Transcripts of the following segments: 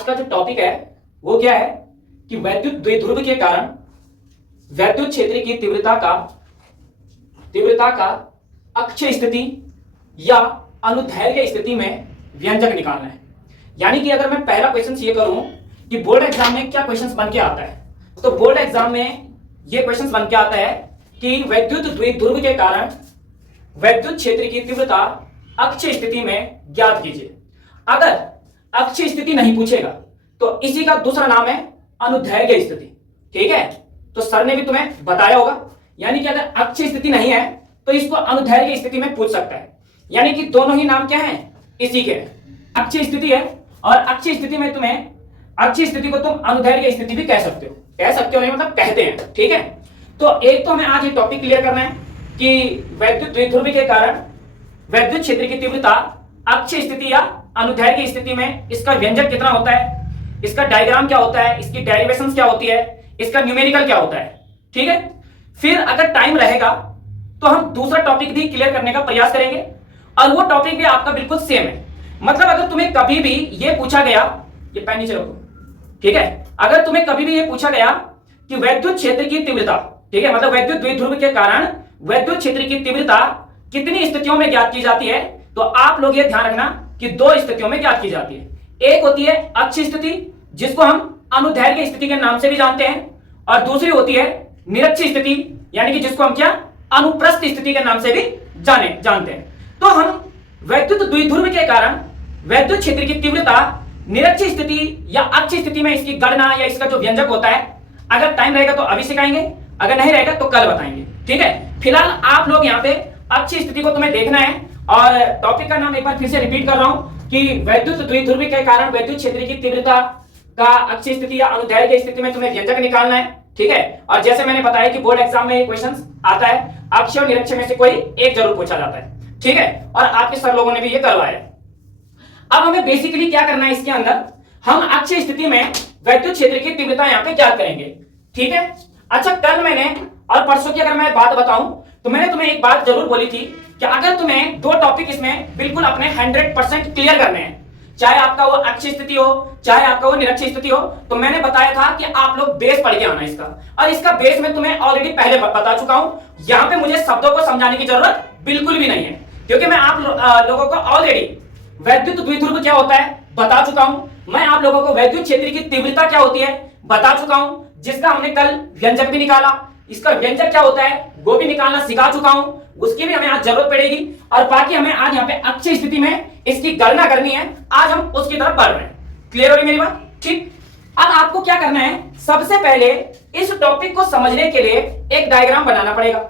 आज का जो टॉपिक है वो क्या है कि वैद्युत द्विध्रुव के कारण वैद्युत क्षेत्र की तीव्रता का अक्षीय स्थिति या अनुदैर्घ्य स्थिति में व्यंजक निकालना है। यानी कि अगर मैं पहला क्वेश्चन ये करूं कि बोर्ड एग्जाम में क्या क्वेश्चन बन के आता है, तो बोर्ड एग्जाम में ये क्वेश्चन बन के आता है कि वैद्युत द्विध्रुव के कारण वैद्युत क्षेत्र की तीव्रता अक्षीय स्थिति में ज्ञात कीजिए। अगर अक्षीय स्थिति नहीं पूछेगा तो इसी का दूसरा नाम है अनुदैर्घ्य स्थिति। ठीक है, तो सर ने भी तुम्हें बताया होगा, यानी कि अगर अक्षीय स्थिति नहीं है तो इसको अनुदैर्घ्य स्थिति में पूछ सकता है। यानी कि दोनों ही नाम क्या हैं, इसी के अक्षीय स्थिति है, और अक्षीय स्थिति में तुम्हें अक्षीय स्थिति को तुम अनुदैर्घ्य स्थिति भी कह सकते हो नहीं, मतलब कहते हैं। ठीक है, तो एक तो हमें आज ये टॉपिक क्लियर करना है कि वैद्युत द्विध्रुव के कारण वैद्युत क्षेत्र की तीव्रता अक्षीय स्थिति या अनुदैर्घ्य स्थिति में इसका व्यंजक कितना होता है, इसका डायग्राम क्या होता है, इसकी डेरिवेशंस क्या होती है, इसका न्यूमेरिकल क्या होता है। ठीक है, फिर अगर टाइम रहेगा तो हम दूसरा टॉपिक भी क्लियर करने का प्रयास करेंगे, और वो टॉपिक भी आपका बिल्कुल सेम है। मतलब अगर तुम्हें कभी भी ये पूछा गया, ये पेन नीचे रखो, ठीक है, अगर तुम्हें कभी भी ये पूछा गया कि वैद्युत क्षेत्र की तीव्रता, ठीक है, मतलब वैद्युत द्विध्रुव के कारण वैद्युत क्षेत्र की तीव्रता कितनी स्थितियों में ज्ञात की जाती है, तो आप लोग ये ध्यान रखना कि दो स्थितियों में ज्ञात की जाती है। एक होती है अक्षीय स्थिति, जिसको हम अनुदैर्घ्य स्थिति के नाम से भी जानते हैं, और दूसरी होती है निरक्षीय स्थिति, यानी कि जिसको हम क्या अनुप्रस्थ स्थिति के नाम से भी जानते हैं। तो हम वैद्युत द्विध्रुव के कारण वैद्युत क्षेत्र की तीव्रता निरक्षीय स्थिति या अक्षीय स्थिति में इसकी गणना या इसका जो व्यंजक होता है, अगर टाइम रहेगा तो अभी सिखाएंगे, अगर नहीं रहेगा तो कल बताएंगे। ठीक है, फिलहाल आप लोग यहाँ पे अक्षीय स्थिति को तुम्हें देखना है, और टॉपिक का नाम एक बार फिर से रिपीट कर रहा हूं कि वैद्युत द्विध्रुव के कारण वैद्युत क्षेत्र की तीव्रता का अक्षीय स्थिति या अनुदैर्घ्य स्थिति में तुम्हें व्यंजक निकालना है। ठीक है, और जैसे मैंने बताया कि बोर्ड एग्जाम में ये क्वेश्चन आता है, अक्षीय और निरक्षीय में से कोई एक जरूर पूछा जाता है। ठीक है, और आपके सर लोगों ने भी ये करवाया है। अब हमें बेसिकली क्या करना है, इसके अंदर हम अक्षीय स्थिति में वैद्युत क्षेत्र की तीव्रता यहाँ पे ज्ञात करेंगे। ठीक है, अच्छा, कल मैंने और परसों की अगर मैं बात बताऊं तो मैंने तुम्हें एक बात जरूर बोली थी कि अगर तुम्हें दो टॉपिक इसमें बिल्कुल अपने 100% क्लियर करने हैं, चाहे आपका वो अक्षीय स्थिति हो चाहे आपका वो निरक्षीय स्थिति हो, तो मैंने बताया था कि आप लोग बेस पढ़ के आना इसका, और इसका बेस मैं तुम्हें ऑलरेडी पहले बता चुका हूं। यहां पे मुझे शब्दों को समझाने की जरूरत बिल्कुल भी नहीं है, क्योंकि मैं आप लोगों को ऑलरेडी वैद्युत द्विध्रुव क्या होता है बता चुका हूं। मैं आप लोगों को वैद्युत क्षेत्र की तीव्रता क्या होती है बता चुका हूं, जिसका हमने कल व्यंजक भी निकाला, इसका व्यंजक क्या होता है वो भी निकालना सिखा चुका हूं, उसकी भी हमें आज जरूरत पड़ेगी। और बाकी हमें आज यहाँ पे अक्षीय स्थिति में इसकी गणना करनी है, आज हम उसकी तरफ बढ़ रहे हैं। क्लियर हो रही मेरी बात? ठीक, अब आपको क्या करना है, सबसे पहले इस टॉपिक को समझने के लिए एक डायग्राम बनाना पड़ेगा।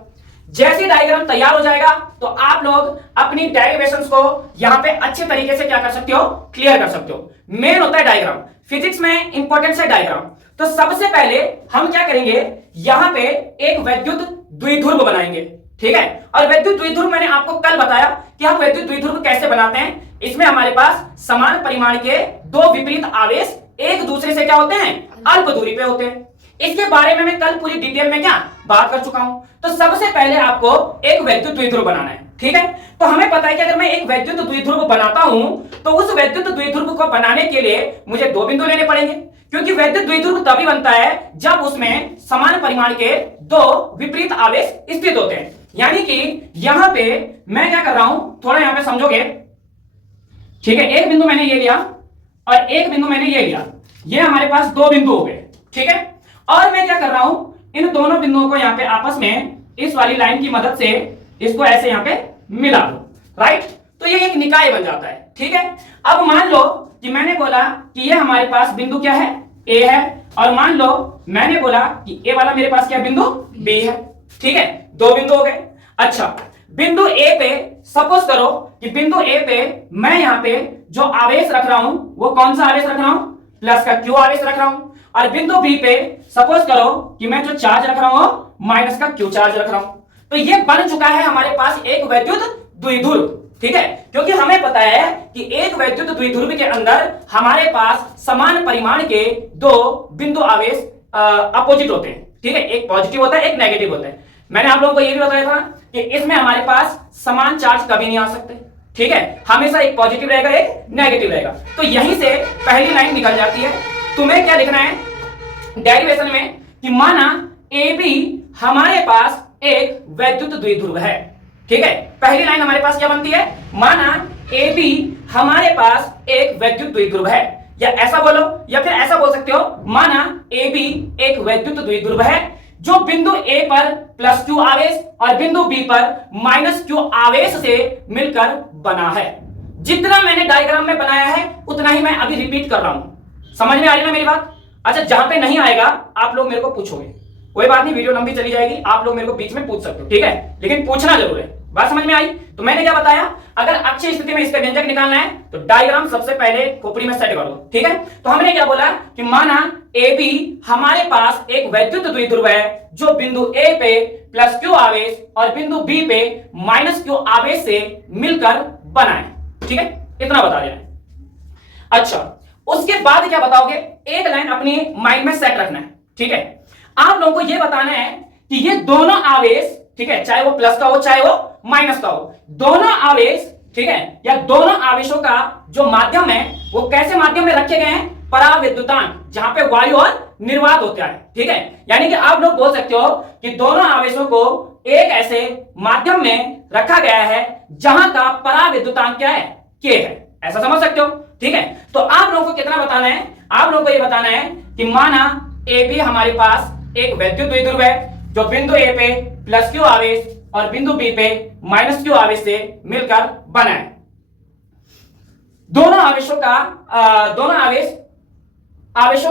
जैसे डायग्राम तैयार हो जाएगा तो आप लोग अपनी डेरिवेशंस को यहाँ पे अच्छे तरीके से क्या कर सकते हो, क्लियर कर सकते हो। मेन होता है डायग्राम, फिजिक्स में इंपॉर्टेंस है डायग्राम। तो सबसे पहले हम क्या करेंगे, यहां पे एक वैद्युत द्विध्रुव बनाएंगे। ठीक है, और वैद्युत द्विध्रुव मैंने आपको कल बताया कि हम वैद्युत द्विध्रुव कैसे बनाते हैं। इसमें हमारे पास समान परिमाण के दो विपरीत आवेश एक दूसरे से क्या होते हैं, अल्प दूरी पे होते हैं। इसके बारे में मैं कल पूरी डिटेल में क्या बात कर चुका हूं। तो सबसे पहले आपको एक वैद्युत द्विध्रुव बनाना है। ठीक है, तो हमें पता है कि अगर मैं एक वैद्युत द्विध्रुव बनाता हूं तो उस वैद्युत द्विध्रुव को बनाने के लिए मुझे दो बिंदु लेने पड़ेंगे, क्योंकि वैद्युत द्विध्रुव तभी बनता है जब उसमें समान परिमाण के दो विपरीत आवेश स्थित होते हैं। यानी कि यहां पे मैं क्या कर रहा हूं, थोड़ा यहां पे समझोगे। ठीक है, एक बिंदु मैंने ये लिया और एक बिंदु मैंने ये लिया, ये हमारे पास दो बिंदु हो गए। ठीक है, और मैं क्या कर रहा हूं, इन दोनों बिंदुओं को यहाँ पे आपस में इस वाली लाइन की मदद से इसको ऐसे यहाँ पे मिला दो। राइट, तो ये एक निकाय बन जाता है। ठीक है, अब मान लो कि मैंने बोला कि ये हमारे पास बिंदु क्या है, ए है, और मान लो मैंने बोला कि ए वाला मेरे पास क्या बिंदु बी है। ठीक है, दो बिंदु हो गए। अच्छा, बिंदु ए पे सपोज करो कि बिंदु ए पे मैं यहाँ पे जो आवेश रख रहा हूं वो कौन सा आवेश रख रहा हूं, प्लस का क्यू आवेश रख रहा हूं। और बिंदु बी पे सपोज करो कि मैं जो चार्ज रख रहा हूं माइनस का क्यू चार्ज रख रहा हूं। तो ये बन चुका है हमारे पास एक वैद्युत द्विध्रुव। ठीक है, क्योंकि हमें पता है कि एक वैद्युत द्विध्रुव के अंदर हमारे पास समान परिमाण के दो बिंदु आवेश अपोजिट होते हैं। ठीक है, एक पॉजिटिव होता है एक नेगेटिव होता है। मैंने आप लोगों को यह भी बताया था कि इसमें हमारे पास समान चार्ज कभी नहीं आ सकते। ठीक है, हमेशा एक पॉजिटिव रहेगा एक नेगेटिव रहेगा। तो यहीं से पहली लाइन निकल जाती है। तुम्हें क्या लिखना है डेरिवेशन में कि माना ए बी हमारे पास एक वैद्युत द्विध्रुव है। ठीक है, पहली लाइन हमारे पास क्या बनती है, माना ए बी हमारे पास एक वैद्युत द्विध्रुव है, या ऐसा बोलो या फिर ऐसा बोल सकते हो, माना ए बी एक वैद्युत द्विध्रुव है जो बिंदु ए पर प्लस क्यू आवेश और बिंदु बी पर माइनस क्यू आवेश से मिलकर बना है। जितना मैंने डायग्राम में बनाया है उतना ही मैं अभी रिपीट कर रहा हूं। समझ में आ रही ना मेरी बात? अच्छा, जहां पे नहीं आएगा आप लोग मेरे को पूछोगे, कोई बात नहीं, वीडियो लंबी चली जाएगी, आप लोग मेरे को बीच में पूछ सकते हो, ठीक है, लेकिन पूछना जरूर है। बात समझ में आई? तो मैंने क्या बताया, अगर अक्षय स्थिति में इसका व्यंजक निकालना है तो डायग्राम सबसे पहले खोपड़ी में सेट करो। ठीक है, तो हमने क्या बोला कि माना ए बी हमारे पास एक वैद्युत द्विध्रुव है जो बिंदु ए पे प्लस क्यू आवेश और बिंदु बी पे माइनस क्यू आवेश से मिलकर बना है। ठीक है, इतना बता दिया। अच्छा, उसके बाद क्या बताओगे, एक लाइन अपनी माइंड में सेट रखना है। ठीक है, आप लोगों को यह बताना है कि ये दोनों आवेश, ठीक है, चाहे वो प्लस का हो चाहे वो माइनस का हो, दोनों आवेश, ठीक है, या दोनों आवेशों का जो माध्यम है वो कैसे माध्यम में रखे गए हैं, पराविद्युतांक, जहां पे वायु और निर्वात होता है। ठीक है, यानी कि आप लोग बोल सकते हो कि दोनों आवेशों को एक ऐसे माध्यम में रखा गया है जहां का पराविद्युतांक क्या है, के है, ऐसा समझ सकते हो। ठीक है, तो आप लोगों को कितना बताना है, आप लोगों को यह बताना है कि माना ए बी हमारे पास एक वैद्युत द्विध्रुव है जो बिंदु ए पे प्लस क्यू आवेश और बिंदु बी पे माइनस क्यू आवेश से मिलकर बना है। दोनों आवेशों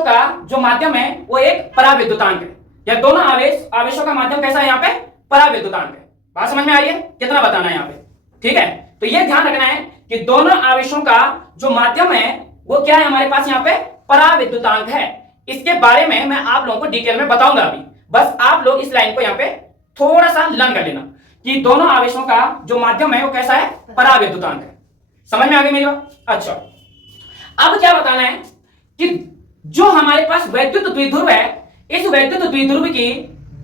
का जो माध्यम है वो एक पराविद्युतांक है, या दोनों आवेशों का माध्यम कैसा है, यहाँ पे पराविद्युतांक है। बात समझ में आ रही है? कितना बताना है यहाँ पे? ठीक है, तो ये ध्यान रखना है कि दोनों आवेशों का जो माध्यम है वो क्या है, हमारे पास यहाँ पे पराविद्युतांक है। इसके बारे में मैं आप लोगों को डिटेल में बताऊंगा अभी, बस आप लोग इस लाइन को यहाँ पे थोड़ा सा लर्न कर लेना कि दोनों आवेशों का जो माध्यम है वो कैसा है, पराविद्युतांक है। समझ में आ गई मेरी बात? अच्छा, अब क्या बताना है कि जो हमारे पास वैद्युत द्विध्रुव है, इस वैद्युत द्विध्रुव की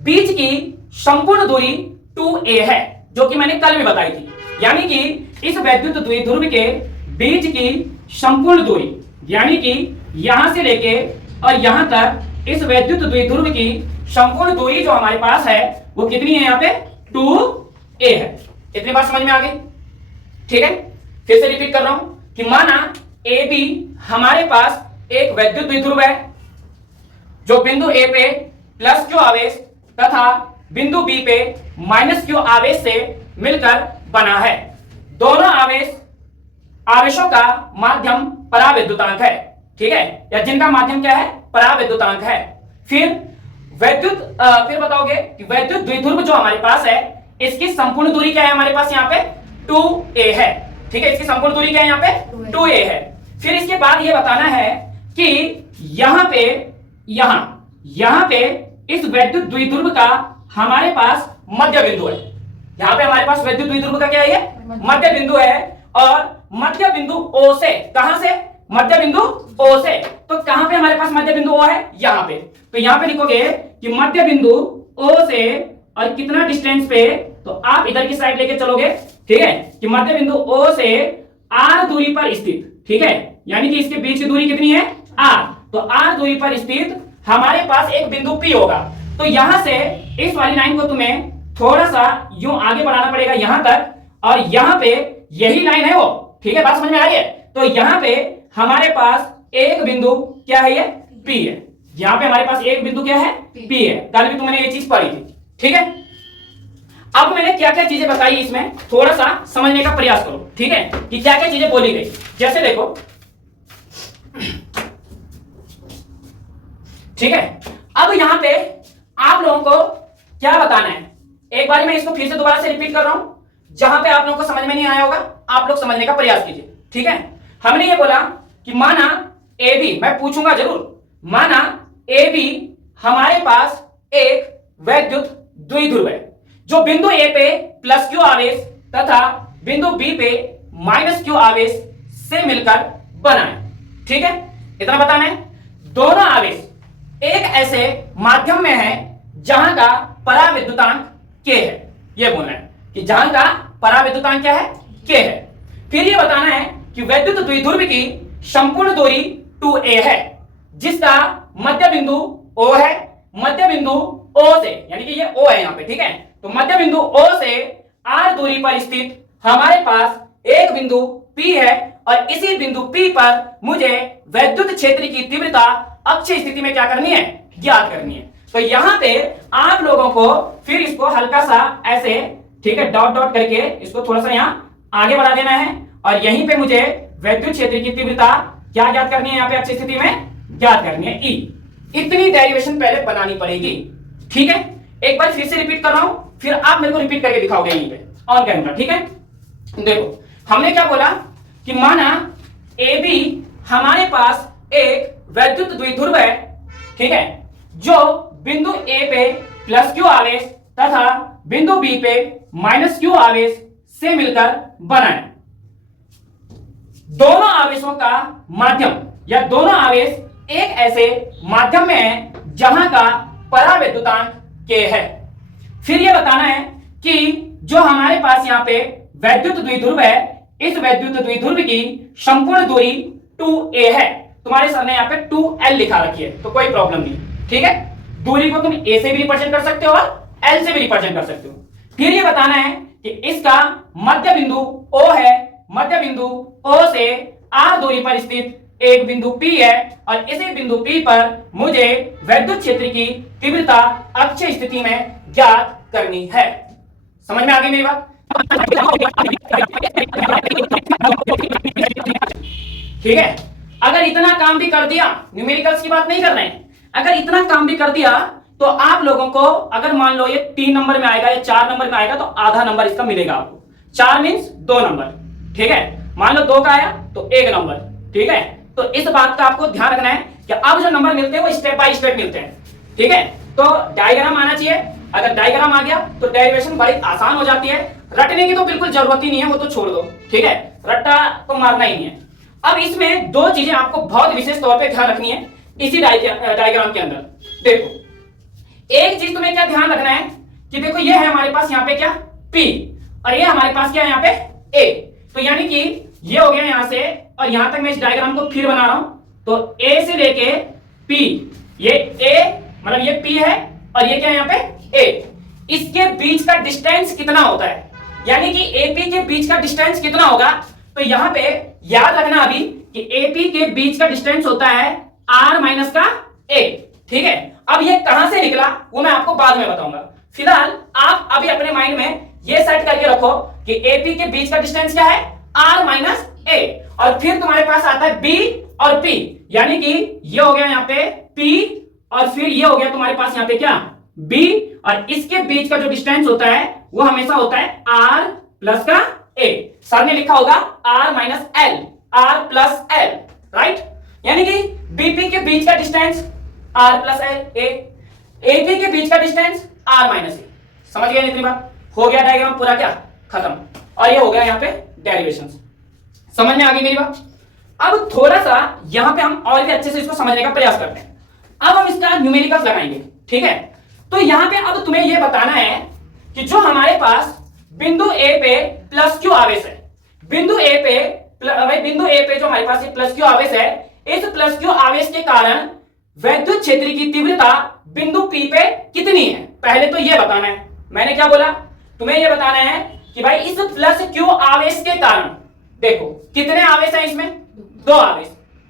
बीच की संपूर्ण दूरी 2a है, जो कि मैंने कल भी बताई थी। यानी कि इस वैद्युत द्विध्रुव के बीच की संपूर्ण दूरी, यानी कि यहां से लेके और यहां तक इस वैद्युत द्विध्रुव की संपूर्ण दूरी जो हमारे पास है वो कितनी है, यहाँ पे 2a है। इतनी बात समझ में आ गई? ठीक है, फिर से रिपीट कर रहा हूं कि माना ए बी हमारे पास एक वैद्युत द्विध्रुव है जो बिंदु ए पे प्लस क्यू आवेश तथा बिंदु बी पे माइनस क्यू आवेश से मिलकर बना है। दोनों आवेशों का माध्यम पराविद्युतांक है। ठीक है, या जिनका माध्यम क्या है, पराविद्युतांक है। फिर बताओगे कि वैद्युत द्विध्रुव जो हमारे पास है इसकी संपूर्ण दूरी क्या है, हमारे पास यहाँ पे 2a है। ठीक है, इसकी संपूर्ण दूरी क्या है, यहाँ पे 2a है। फिर इसके बाद ये बताना है कि यहाँ पे इस वैद्युत द्विध्रुव का हमारे पास मध्य बिंदु है। यहाँ पे हमारे पास वैद्युत द्विध्रुव का क्या है, ये मध्य बिंदु है, और मध्य बिंदु O से, कहां से, मध्य बिंदु O से, तो कहां पे हमारे पास मध्य बिंदु O है, यहाँ पे। तो यहाँ पे लिखोगे कि मध्य बिंदु O से और कितना डिस्टेंस पे, तो आप इधर की साइड लेके चलोगे। ठीक है, कि मध्य बिंदु O से r दूरी पर स्थित, ठीक है, यानी कि इसके बीच की दूरी कितनी है, r, तो r दूरी पर स्थित हमारे पास एक बिंदु P होगा। तो यहां से इस वाली लाइन को तुम्हें थोड़ा सा यूं आगे बढ़ाना पड़ेगा यहां तक, और यहां पे यही लाइन है वो। ठीक है, बात समझ में आ रही है? तो यहां पे हमारे पास एक बिंदु क्या है, ये P है। यहां पे हमारे पास एक बिंदु क्या है, P है। कल भी तुमने ये चीज पढ़ी थी। ठीक है, अब मैंने क्या क्या चीजें बताई इसमें थोड़ा सा समझने का प्रयास करो। ठीक है, कि क्या क्या चीजें बोली गई। जैसे देखो, ठीक है, अब यहां पे आप लोगों को क्या बताना है, एक बार मैं इसको फिर से दोबारा से रिपीट कर रहा हूं, जहां पे आप लोगों को समझ में नहीं आया होगा आप लोग समझने का प्रयास कीजिए। ठीक है, हमने ये बोला कि माना ए बी, मैं पूछूंगा जरूर, माना ए बी हमारे पास एक वैद्युत द्विध्रुव है जो बिंदु ए पे प्लस क्यू आवेश तथा बिंदु बी पे माइनस क्यू आवेश से मिलकर बना है। ठीक है, इतना बताना है। दोनों आवेश एक ऐसे माध्यम में है जहां का पराविद्युतांक के है, यह बोलना है कि जहां का पराविद्युतांक क्या है, के है। फिर ये बताना है कि वैद्युत द्विध्रुव की संपूर्ण दूरी 2a है, जिसका मध्य बिंदु O है। मध्य बिंदु O से, यानी कि ये O है यहां पे, ठीक है, तो मध्य बिंदु O से r दूरी पर स्थित हमारे पास एक बिंदु P है और इसी बिंदु P पर मुझे वैद्युत क्षेत्र की तीव्रता अक्षीय स्थिति में क्या करनी है, ज्ञात करनी है। तो यहां पे आप लोगों को फिर इसको हल्का सा ऐसे, ठीक है, डॉट डॉट करके इसको थोड़ा सा यहां आगे बढ़ा देना है और यहीं पे मुझे वैद्युत क्षेत्र की तीव्रता क्या ज्ञात करनी है, यहां पे अक्षीय स्थिति में ज्ञात करनी है, E। इतनी डेरिवेशन पहले बनानी पड़ेगी, ठीक है। एक बार फिर से रिपीट कर रहा हूं, फिर आप मेरे को रिपीट करके दिखाओगे यहीं पे ऑन कैमरा, ठीक है। देखो हमने क्या बोला कि माना AB हमारे पास एक वैद्युत द्विध्रुव है, ठीक है, जो बिंदु A पे प्लस क्यू आवेश तथा बिंदु B पे माइनस क्यू आवेश से मिलकर बना है। दोनों आवेशों का माध्यम या दोनों आवेश एक ऐसे माध्यम में है जहां का परावैद्युतांक K है। फिर यह बताना है कि जो हमारे पास यहां पे वैद्युत द्विध्रुव है, इस वैद्युत द्विध्रुव की संपूर्ण दूरी 2a है। तुम्हारे सर ने यहाँ पे 2l लिखा रखी है, तो कोई प्रॉब्लम नहीं, ठीक है। दूरी को तुम a से भी रिप्रेजेंट कर सकते हो और l से भी रिप्रेजेंट कर सकते हो। फिर ये बताना है कि इसका मध्य बिंदु O है, मध्य बिंदु O से r दूरी पर स्थित एक बिंदु P है और इसी बिंदु P पर मुझे वैद्युत क्षेत्र की तीव्रता अक्षीय स्थिति में ज्ञात करनी है। समझ में आ गई मेरी बात? ठीक है। अगर इतना काम भी कर दिया, न्यूमेरिकल्स की बात नहीं कर रहे हैं, अगर इतना काम भी कर दिया तो आप लोगों को, अगर मान लो ये 3 नंबर में आएगा या 4 नंबर में आएगा, तो आधा नंबर इसका मिलेगा आपको। 4 मींस 2 नंबर, ठीक है। मान लो 2 का आया तो 1 नंबर, ठीक है। तो इस बात का आपको ध्यान रखना है कि अब जो नंबर मिलते हैं वो स्टेप बाय स्टेप मिलते हैं, ठीक है। तो डायग्राम आना चाहिए, अगर डायग्राम आ गया तो डेरिवेशन बड़ी आसान हो जाती है। रटने की तो बिल्कुल जरूरत ही नहीं है, वो तो छोड़ दो, ठीक है, रट्टा तो मारना ही नहीं है। अब इसमें 2 चीजें आपको बहुत विशेष तौर पे ध्यान रखनी है इसी डायग्राम के अंदर। देखो एक चीज तुम्हें क्या ध्यान रखना है कि देखो ये है हमारे पास यहाँ पे क्या P और ये हमारे पास क्या है यहाँ पे A। तो यानी कि ये हो गया यहां से और यहां तक मैं इस डायग्राम को फिर बना रहा हूं, तो A से लेके P, ये A मतलब ये P है और ये क्या है यहाँ पे A। इसके बीच का डिस्टेंस कितना होता है, यानी कि AP के बीच का डिस्टेंस कितना होगा, तो यहां पे याद रखना अभी कि AP के बीच का डिस्टेंस होता है R माइनस का A, ठीक है। अब ये कहां से निकला वो मैं आपको बाद में बताऊंगा। फिलहाल आप अभी अपने माइंड में ये सेट करके रखो कि AP के बीच का डिस्टेंस क्या है, R माइनस A, और फिर तुम्हारे पास आता है B और P, यानी कि ये हो गया यहाँ पे P और फिर ये हो गया तुम्हारे पास यहाँ पे क्या B, और इसके बीच का जो डिस्टेंस होता है वो हमेशा होता है R प्लस का A। सर ने लिखा होगा R minus L, R plus L, right. यानी कि BP के बीच का distance R plus A, AP के बीच का डिस्टेंस R माइनस A। समझ गए इतनी बात? हो गया डायग्राम पूरा क्या खत्म, और ये हो गया यहाँ पे डेरिवेशन। समझ में आ गई मेरी बात? अब थोड़ा सा यहां पे हम और भी अच्छे से इसको समझने का प्रयास करते हैं। अब हम इसका न्यूमेरिकल्स लगाएंगे, ठीक है। तो यहां पे अब तुम्हें यह बताना है कि जो हमारे पास बिंदु A पे प्लस क्यू आवेश है, बिंदु A पे जो हमारे पास ये प्लस क्यू आवेश है, इस प्लस क्यू आवेश के कारण वैद्युत क्षेत्र की तीव्रता बिंदु P पे कितनी है, पहले तो यह बताना है। मैंने क्या बोला, तुम्हें यह बताना है कि भाई इस प्लस क्यू आवेश के कारण, देखो कितने आवेश हैं इसमें, 2 आवेश,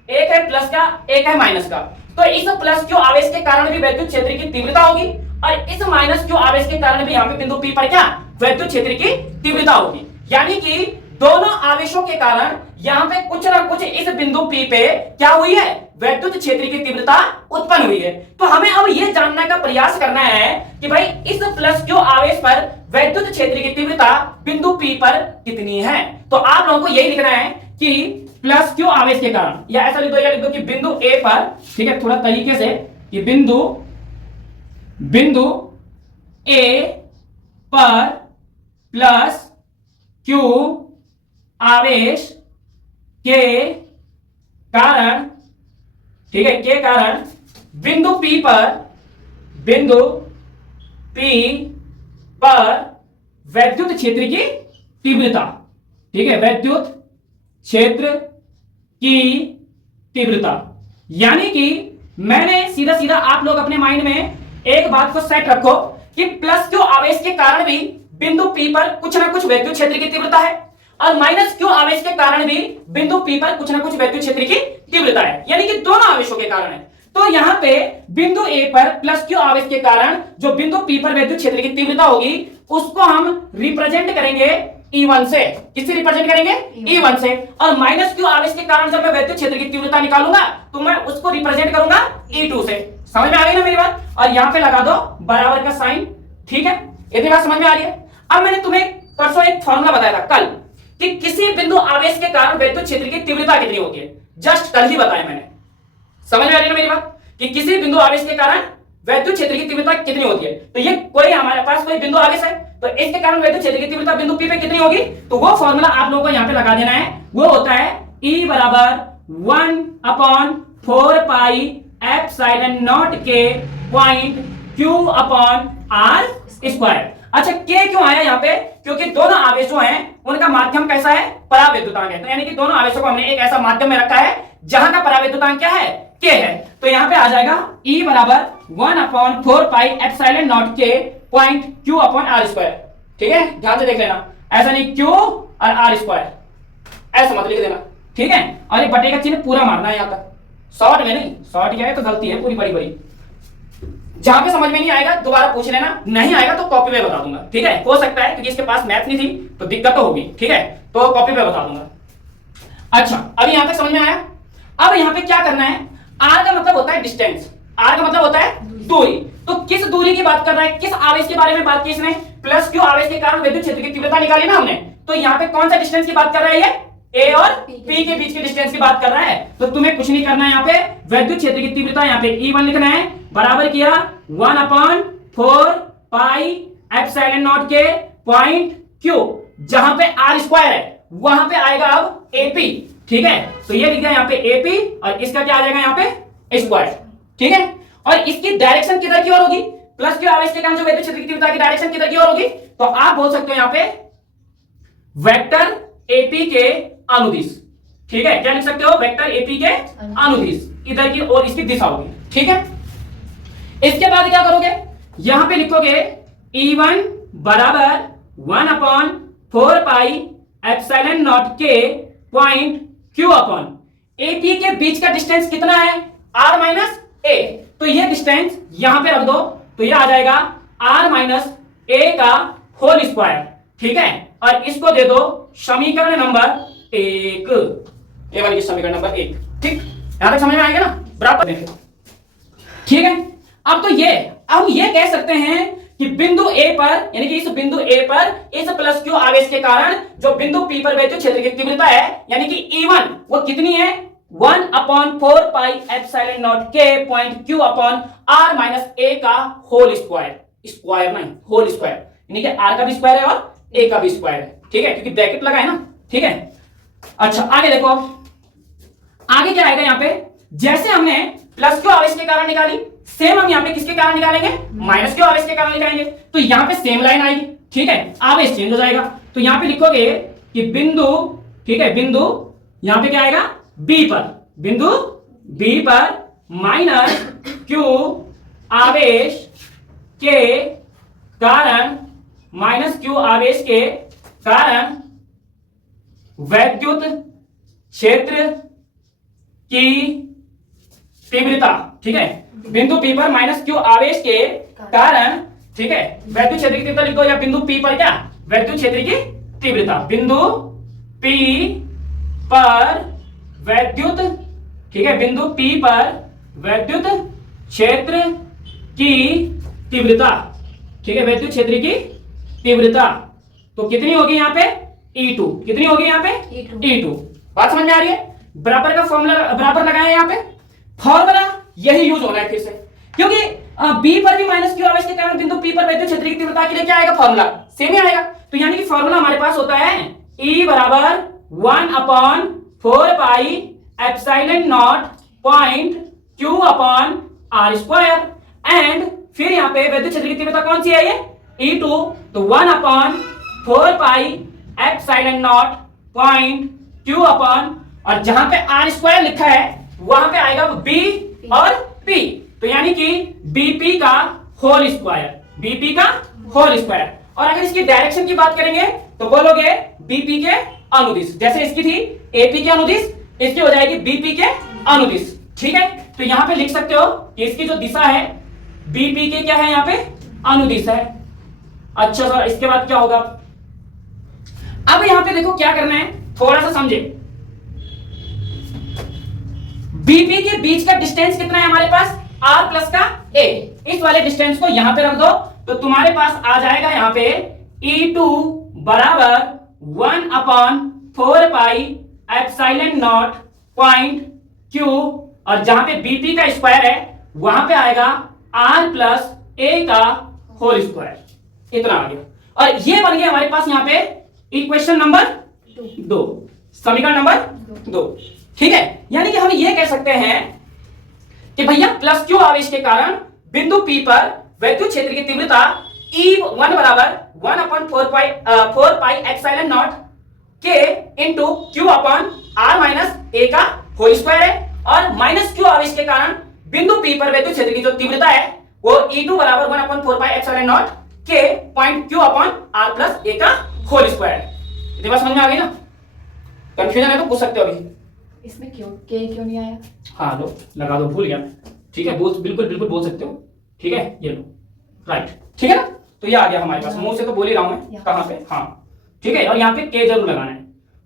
एक है प्लस का एक है माइनस का। तो इस प्लस क्यू आवेश के कारण भी वैद्युत क्षेत्र की तीव्रता होगी और इस माइनस क्यू आवेश के कारण भी यहाँ पे बिंदु P पर क्या वैद्युत क्षेत्र की तीव्रता होगी। यानी कि दोनों आवेशों के कारण यहाँ पे कुछ ना कुछ इस बिंदु P पे क्या हुई है, वैद्युत क्षेत्र की तीव्रता उत्पन्न हुई है। तो हमें अब यह जानने का प्रयास करना है कि भाई इस प्लस क्यू आवेश पर वैद्युत क्षेत्र की तीव्रता बिंदु P पर कितनी है। तो आप लोगों को यही लिखना है कि प्लस क्यू आवेश के कारण, या ऐसा लिख दो, या लिख दो कि बिंदु A पर, ठीक है, थोड़ा तरीके से, कि बिंदु A पर प्लस क्यू आवेश के कारण, ठीक है, के कारण बिंदु P पर वैद्युत क्षेत्र की तीव्रता, ठीक है, वैद्युत क्षेत्र की तीव्रता। यानी कि मैंने सीधा सीधा, आप लोग अपने माइंड में एक बात को सेट रखो कि प्लस क्यू आवेश के कारण भी बिंदु P पर कुछ ना कुछ विद्युत क्षेत्र की तीव्रता है, और माइनस क्यू आवेश के कारण भी बिंदु P पर कुछ ना कुछ विद्युत क्षेत्र की तीव्रता है, यानी कि दोनों आवेशों के कारण है। तो यहां पे बिंदु A पर प्लस क्यू आवेश के कारण जो बिंदु P पर विद्युत क्षेत्र की तीव्रता होगी उसको हम रिप्रेजेंट करेंगे E1 से। किससे रिप्रेजेंट करेंगे? E1 से। और माइनस क्यू आवेश के कारण जब मैं विद्युत क्षेत्र की तीव्रता निकालूंगा तो मैं उसको रिप्रेजेंट करूंगा E2 से। समझ में आ गई ना मेरी बात? और यहां पे लगा दो बराबर का साइन। ठीक है, इतनी बात समझ में आ रही है? अब मैंने तुम्हें परसों एक फॉर्मूला बताया था कल कि किसी बिंदु आवेश के कारण विद्युत क्षेत्र की तीव्रता कितनी होती है, जस्ट कल ही बताया मैंने। समझ में आ रही है ना मेरी बात? कि किसी बिंदु आवेश के कारण विद्युत क्षेत्र की तीव्रता कितनी होती है। तो ये कोई हमारे पास कोई बिंदु आवेश है तो इसके कारण विद्युत क्षेत्र की तीव्रता बिंदु P पे कितनी होगी, तो वो फॉर्मूला आप लोगों को यहां पे लगा देना है। वो होता है E बराबर 1/4 पाई एप्सिलॉन नॉट के point Q upon R square. अच्छा, K क्यों आया यहाँ पे? क्योंकि दोनों आवेश जो हैं उनका माध्यम कैसा है? परावैद्युतांक है। तो यानी कि दोनों आवेशों को हमने एक ऐसा माध्यम में रखा है जहां का परावैद्युतांक क्या है? K है। तो यहाँ पे आ जाएगा E बराबर 1/4 पाई एप्सिलॉन नॉट के point Q upon R square. ठीक है, ध्यान से देख लेना, ऐसा नहीं Q और R स्क्वायर, ऐसा मत लिख देना। ठीक है, और ये बटे का चिन्ह पूरा मारना है यहाँ तक, शॉर्ट में नहीं। शॉर्ट क्या है तो गलती है पूरी बड़ी बड़ी। जहां पे समझ में नहीं आएगा दोबारा पूछ लेना, नहीं आएगा तो कॉपी में बता दूंगा। ठीक है, हो सकता है क्योंकि इसके पास मैथ नहीं थी तो दिक्कत तो होगी। ठीक है, तो कॉपी में बता दूंगा। अच्छा, अभी यहां तक समझ में आया? अब यहां पे क्या करना है? R का मतलब होता है डिस्टेंस, R का मतलब होता है दूरी। तो किस दूरी की बात कर रहा है, किस आवेश के बारे में बात की इसने? प्लस क्यू आवेश के कारण विद्युत क्षेत्र की तीव्रता निकाली ना हमने। तो यहाँ पे कौन सा डिस्टेंस की बात कर रहा है? ये A और P के बीच के डिस्टेंस की बात कर रहा है। तो तुम्हें कुछ नहीं करना है, यहाँ पे विद्युत क्षेत्र की तीव्रता यहाँ पे E1 लिखना है, बराबर किया 1/4 पाई एप्सिलॉन नॉट के पॉइंट Q, जहां पे R स्क्वायर है वहां पे आएगा अब AP। ठीक है, तो ये लिख दिया यहाँ पे AP और इसका क्या आ जाएगा यहाँ पे स्क्वायर। ठीक है, और इसकी डायरेक्शन किधर की ओर होगी? प्लस क्यू आवेश के कारण जो विद्युत क्षेत्र की तीव्रता की डायरेक्शन किधर की ओर होगी? तो आप बोल सकते हो यहाँ पे वेक्टर AP के अनुदिश। ठीक है, क्या लिख सकते हो? वेक्टर AP के अनुदिश, इधर की ओर इसकी दिशा होगी। ठीक है, इसके बाद क्या करोगे? यहां पे लिखोगे E1 बराबर 1/4 पाई एप्सिलॉन नॉट के पॉइंट Q अपॉन AP के बीच का डिस्टेंस कितना है? R minus A। तो ये डिस्टेंस यहां पे रख दो तो ये आ जाएगा R माइनस A का होल स्क्वायर। ठीक है, और इसको दे दो समीकरण नंबर 1, ये वाली समीकरण नंबर 1। ठीक, यहां तक समझ में आएगा ना? बराबर। ठीक है, अब तो ये हम ये कह सकते हैं कि बिंदु A पर, यानी कि इस बिंदु A पर इस प्लस क्यू आवेश के कारण जो बिंदु P पर विद्युत क्षेत्र की तीव्रता है यानी कि E1 वो कितनी है? 1/4 पाई एप्सिलॉन नॉट के point Q upon R minus A का होल स्क्वायर। स्क्वायर नहीं, होल स्क्वायर, यानी कि R का भी स्क्वायर है और A का भी स्क्वायर है। ठीक है, क्योंकि ब्रैकेट लगा है ना। ठीक है, अच्छा आगे देखो, आगे क्या आएगा यहाँ पे? जैसे हमने प्लस क्यू आवेश के कारण निकाली, सेम हम यहाँ पे किसके कारण निकालेंगे? माइनस क्यू आवेश के कारण निकालेंगे। तो यहाँ पे सेम लाइन आएगी। ठीक है, आवेश चेंज हो जाएगा। तो यहाँ पे लिखोगे कि बिंदु, ठीक है, बिंदु यहाँ पे क्या आएगा? B पर, बिंदु B पर माइनस क्यू आवेश के कारण, माइनस क्यू आवेश के कारण विद्युत क्षेत्र की तीव्रता। ठीक है, बिंदु P पर माइनस क्यू आवेश के कारण, ठीक है, विद्युत क्षेत्र की तीव्रता लिख दो, या बिंदु P पर क्या? विद्युत क्षेत्र की तीव्रता। बिंदु P पर विद्युत, ठीक है, बिंदु P पर विद्युत क्षेत्र की तीव्रता। ठीक है, विद्युत क्षेत्र की तीव्रता तो कितनी होगी यहाँ पे? E2। कितनी होगी यहाँ पे? E2। बात समझ में आ रही है? बराबर का फॉर्मूला बराबर लगाया यहाँ पे, फॉर्मूला यही यूज होना है फिर से, क्योंकि B पर भी माइनस क्यू आवेश के कारण बिंदु P पर विद्युत क्षेत्र की तीव्रता के लिए क्या आएगा? फॉर्मूला सेम ही आएगा। तो यानी कि फॉर्मूला हमारे पास होता है E बराबर 1/4 पाई epsilon not point Q upon R square, and फिर यहाँ पे विद्युत क्षेत्र की तीव्रता कौन सी है? ये E2। तो 1/4 पाई epsilon not point Q upon, और जहां पे R स्क्वायर लिखा है वहां पे आएगा B और P, तो यानी कि BP का होल स्क्वायर, BP का होल स्क्वायर। और अगर इसकी डायरेक्शन की बात करेंगे तो बोलोगे BP के अनुदिश, जैसे इसकी थी AP के अनुदिश, इसकी हो जाएगी BP के अनुदिश। ठीक है, तो यहां पे लिख सकते हो कि इसकी जो दिशा है BP के क्या है, यहां पे अनुदिश है। अच्छा सर, इसके बाद क्या होगा? अब यहां पे देखो क्या करना है, थोड़ा सा समझे। बीपी के बीच का डिस्टेंस कितना है हमारे पास? R प्लस का A। इस वाले डिस्टेंस को यहां पे रख दो तो तुम्हारे पास आ जाएगा यहां पे E2 बराबर 1 upon 4 pi epsilon not point Q, और जहां पे BP का स्क्वायर है वहां पे आएगा R प्लस A का होल स्क्वायर। इतना आ गया, और ये बन गया हमारे पास यहां पे इक्वेशन नंबर 2, समीकरण नंबर 2। ठीक है, यानी कि हम ये कह सकते हैं कि भैया प्लस क्यू आवेश के कारण बिंदु P पर वैद्युत क्षेत्र की तीव्रता E1 बराबर 1 upon 4 pi epsilon not K into Q upon R minus A का होल स्क्वायर है, और माइनस क्यू आवेश के कारण बिंदु P पर वैद्युत क्षेत्र की जो तीव्रता है वो E2 बराबर 1 upon 4 pi epsilon not K point Q upon R plus A का होल स्क्वायर। इतनी बात समझ में आ गई ना? कंफ्यूजन है तो पूछ सकते हो अभी। इसमें क्यों क्यों नहीं आया? हाँ लो, लगा दो, भूल गया मैं। ठीक है, बोल, बिल्कुल बिल्कुल बोल सकते हो। ठीक है, ये लो, राइट, ठीक है ना? तो ये आ गया हमारे पास, मुंह से तो बोल ही रहा हूं मैं, कहां पे? हाँ, ठीक है, और यहाँ पे के जरूर लगाना है,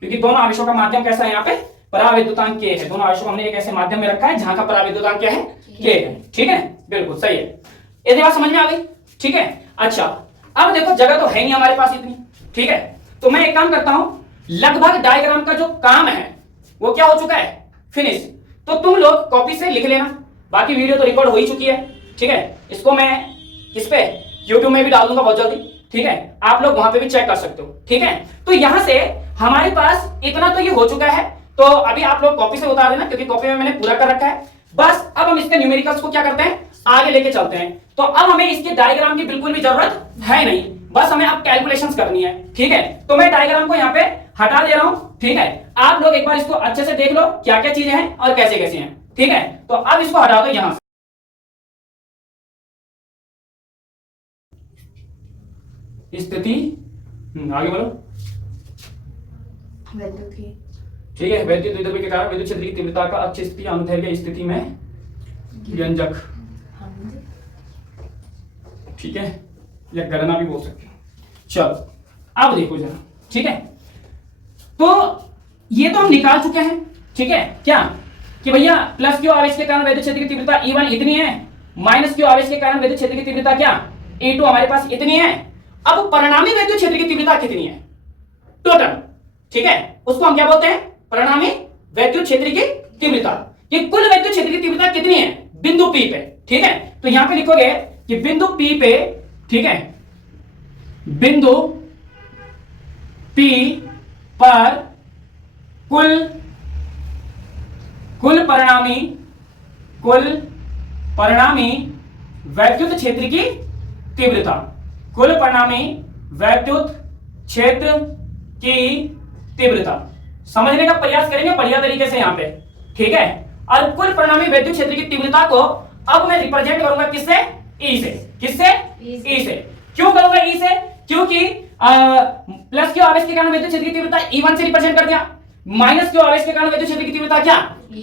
क्योंकि दोनों आवेशों का माध्यम कैसा है? यहाँ पे पराविद्युतांक के है। दोनों आवेशों को हमने एक ऐसे माध्यम में रखा है जहां का पराविद्युतांक क्या है? के है। ठीक है, बिल्कुल सही है। ये बात समझ में आ गई? ठीक है, अच्छा, अब देखो जगह तो है नहीं हमारे पास इतनी। ठीक है, तो मैं एक काम करता हूं, लगभग डायग्राम का जो काम है वो क्या हो चुका है? फिनिश। तो तुम लोग कॉपी से लिख लेना, बाकी वीडियो तो रिकॉर्ड हो ही चुकी है। ठीक है, इसको मैं किस पे, यूट्यूब में भी डाल दूंगा बहुत जल्दी। ठीक है, आप लोग वहां पे भी चेक कर सकते हो। ठीक है, तो यहां से हमारे पास इतना तो ये हो चुका है, तो अभी आप लोग कॉपी से उतार देना, क्योंकि कॉपी में मैंने पूरा कर रखा है। बस अब हम इसके न्यूमेरिकल्स को क्या करते हैं, आगे लेके चलते हैं। तो अब हमें इसके डायग्राम की बिल्कुल भी जरूरत है नहीं, बस हमें अब कैलकुलेशंस करनी है। ठीक है, तो मैं डायग्राम को यहाँ पे हटा दे रहा हूं। ठीक है, आप लोग एक बार इसको अच्छे से देख लो क्या क्या चीजें हैं और कैसे कैसे हैं। ठीक है, तो अब इसको हटा दो यहां से। स्थिति आगे बोलो। वैद्युत की, ठीक है, वैद्युत द्विध्रुवी के कारण विद्युत क्षेत्र की तीव्रता का अक्ष स्थिति अनुदैर्घ्य स्थिति में व्यंजक। ठीक है, या गणना भी बोल सकते हो। चलो अब देखो जरा। ठीक है, तो ये तो हम निकाल चुके हैं। ठीक है, क्या कि भैया प्लस क्यू आवेश के कारण वैद्युत क्षेत्र की तीव्रता E1 इतनी है, माइनस क्यू आवेश के कारण वैद्युत क्षेत्र की तीव्रता क्या E2 हमारे पास इतनी है। अब परिणामी वैद्युत क्षेत्र की तीव्रता कितनी है टोटल? ठीक है, उसको हम क्या बोलते हैं? परिणामी वैद्युत क्षेत्र की तीव्रता। ये कुल वैद्युत क्षेत्र की तीव्रता कितनी है बिंदु P पे? ठीक है, तो यहां पे लिखोगे कि बिंदु P पे, ठीक है, बिंदु P पर कुल परिणामी वैद्युत क्षेत्र की तीव्रता, कुल परिणामी वैद्युत क्षेत्र की तीव्रता समझने का प्रयास करेंगे बढ़िया तरीके से यहां पे। ठीक है, और कुल परिणामी वैद्युत क्षेत्र की तीव्रता को अब मैं रिप्रेजेंट करूंगा किससे? E से। किससे? E से। क्यों करूंगा E से? क्योंकि प्लस क्यू आवेश के कारण वैद्युत क्षेत्र की तीव्रता E1 से रिप्रेजेंट कर दिया, माइनस क्यू आवेश के कारण वैद्युत क्षेत्र की तीव्रता क्या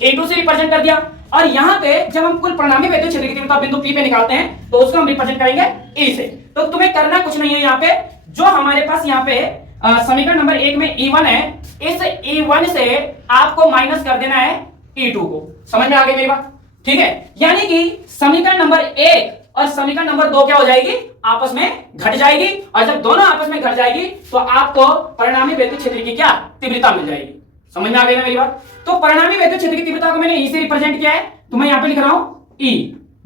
E2 से रिप्रेजेंट कर दिया, और यहां पे जब हम कुल परिणामी वैद्युत क्षेत्र की तीव्रता बिंदु P पे निकालते हैं तो उसको हम रिप्रेजेंट करेंगे E से। तो तुम्हें करना कुछ नहीं है, यहां पे जो हमारे पास यहां पे समीकरण नंबर 1 में E1 है, इस E1 से आपको माइनस कर देना है E2 को। समझ में आ गई मेरी बात? ठीक है, यानी कि समीकरण नंबर 1 और समीकरण नंबर 2 क्या हो जाएगी? आपस में घट जाएगी, और जब दोनों आपस में घट जाएगी तो आपको परिणामी वैद्युत क्षेत्र की क्या तीव्रता मिल जाएगी। समझ में आ गई ना मेरी बात? तो परिणामी वैद्युत क्षेत्र की तीव्रता को मैंने E से रिप्रेजेंट किया है, तो मैं यहां पे लिख रहा हूं E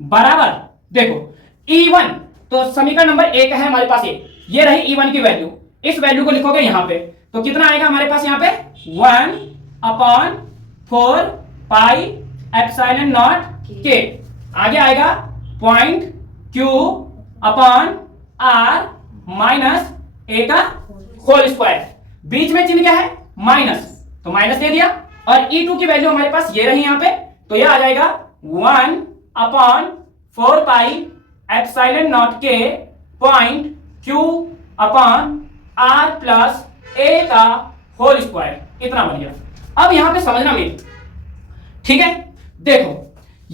बराबर, देखो E1, तो समीकरण नंबर 1 है हमारे पास, ये रही E1 की वैल्यू, इस वैल्यू को लिखोगे यहां पे, तो कितना आएगा हमारे पास यहां पे? 1 अपॉन 4 पाई एप्सिलॉन नॉट के, आगे आएगा point Q upon R minus A का होल स्क्वायर, बीच में चिन्ह क्या है? माइनस। तो माइनस दे दिया, और E2 की वैल्यू हमारे पास ये रही यहां पे, तो ये आ जाएगा 1/4πε0 के point Q upon R plus A का होल स्क्वायर, इतना बन गया। अब यहां पे समझना मेरी, ठीक है, देखो